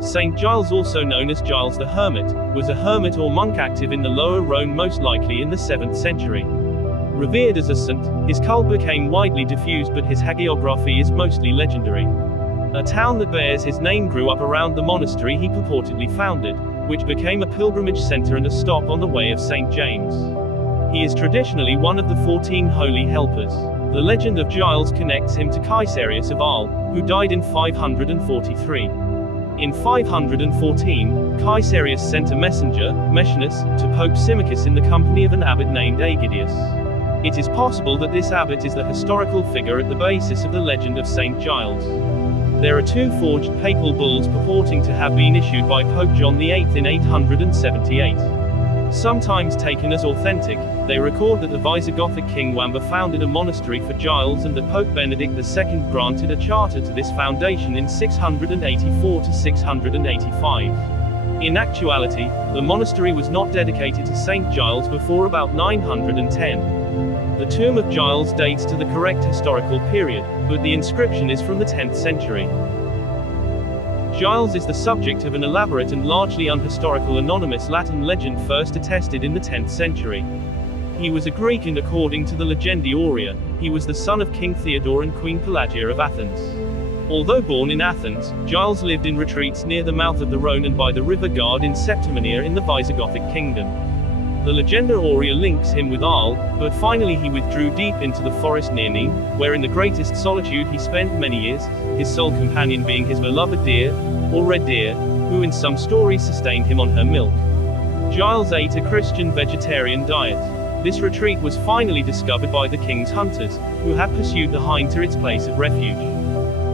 Saint Giles, also known as Giles the Hermit, was a hermit or monk active in the lower Rhône, most likely in the 7th century. Revered as a saint, his cult became widely diffused, but his hagiography is mostly legendary. A town that bears his name grew up around the monastery he purportedly founded, which became a pilgrimage center and a stop on the way of St. James. He is traditionally one of the 14 holy helpers. The legend of Giles connects him to Caesarius of Arles, who died in 543. In 514, Caesarius sent a messenger, Mechanus, to Pope Symmachus in the company of an abbot named Aegidius. It is possible that this abbot is the historical figure at the basis of the legend of St. Giles. There are two forged papal bulls purporting to have been issued by Pope John VIII in 878. Sometimes taken as authentic, they record that the Visigothic king Wamba founded a monastery for Giles and that Pope Benedict II granted a charter to this foundation in 684 to 685. In actuality, the monastery was not dedicated to St. Giles before about 910. The tomb of Giles dates to the correct historical period, but the inscription is from the 10th century. Giles is the subject of an elaborate and largely unhistorical anonymous Latin legend first attested in the 10th century. He was a Greek, and according to the Legendi Aurea, he was the son of King Theodore and Queen Pelagia of Athens. Although born in Athens, Giles lived in retreats near the mouth of the Rhône and by the river Gard in Septimania in the Visigothic kingdom. The Legenda Aurea links him with Arles, but finally he withdrew deep into the forest near Nîmes, where in the greatest solitude he spent many years, his sole companion being his beloved deer, or red deer, who in some stories sustained him on her milk. Giles ate a Christian vegetarian diet. This retreat was finally discovered by the king's hunters, who had pursued the hind to its place of refuge.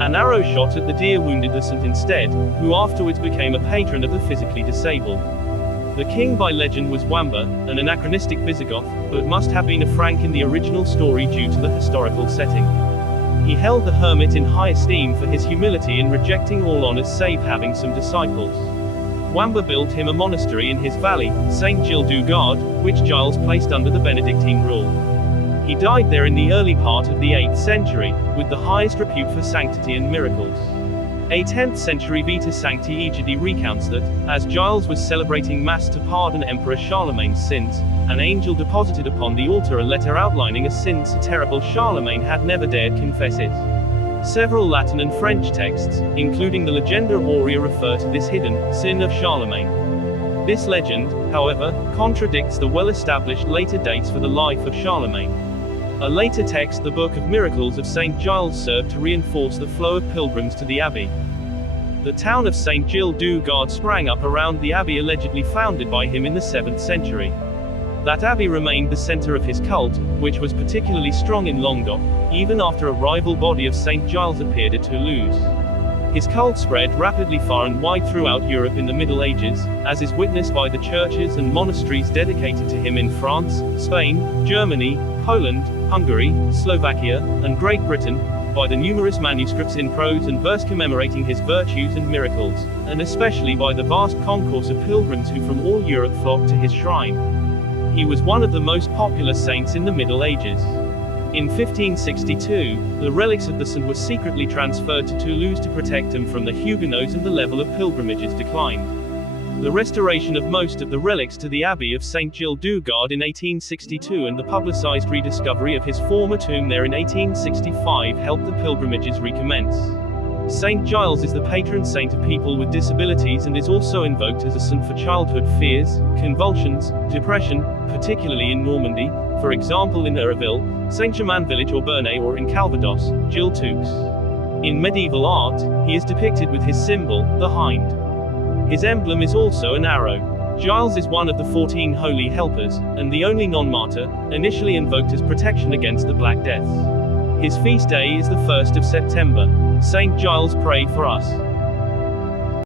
An arrow shot at the deer wounded the saint instead, who afterwards became a patron of the physically disabled. The king by legend was Wamba, an anachronistic Visigoth, but must have been a Frank in the original story due to the historical setting. He held the hermit in high esteem for his humility in rejecting all honors save having some disciples. Wamba built him a monastery in his valley, St. Giles du Gard, which Giles placed under the Benedictine rule. He died there in the early part of the 8th century, with the highest repute for sanctity and miracles. A 10th century Vita Sancti Egidi recounts that, as Giles was celebrating Mass to pardon Emperor Charlemagne's sins, an angel deposited upon the altar a letter outlining a sin so terrible Charlemagne had never dared confess it. Several Latin and French texts, including the Legenda Aurea, refer to this hidden sin of Charlemagne. This legend, however, contradicts the well-established later dates for the life of Charlemagne. A later text, the Book of Miracles of St. Giles, served to reinforce the flow of pilgrims to the abbey. The town of St. Giles du Gard sprang up around the abbey allegedly founded by him in the 7th century. That abbey remained the center of his cult, which was particularly strong in Languedoc, even after a rival body of St. Giles appeared at Toulouse. His cult spread rapidly far and wide throughout Europe in the Middle Ages, as is witnessed by the churches and monasteries dedicated to him in France, Spain, Germany, Poland, Hungary, Slovakia, and Great Britain, by the numerous manuscripts in prose and verse commemorating his virtues and miracles, and especially by the vast concourse of pilgrims who from all Europe flocked to his shrine. He was one of the most popular saints in the Middle Ages. In 1562, the relics of the saint were secretly transferred to Toulouse to protect them from the Huguenots, and the level of pilgrimages declined. The restoration of most of the relics to the Abbey of St. Giles du Gard in 1862 and the publicized rediscovery of his former tomb there in 1865 helped the pilgrimages recommence. St. Giles is the patron saint of people with disabilities and is also invoked as a saint for childhood fears, convulsions, depression, particularly in Normandy, for example in Urville, Saint-Germain village or Bernay, or in Calvados, Gilles Toux. In medieval art, he is depicted with his symbol, the hind. His emblem is also an arrow. Giles is one of the 14 holy helpers, and the only non-martyr, initially invoked as protection against the Black Death. His feast day is the 1st of September. St. Giles, pray for us.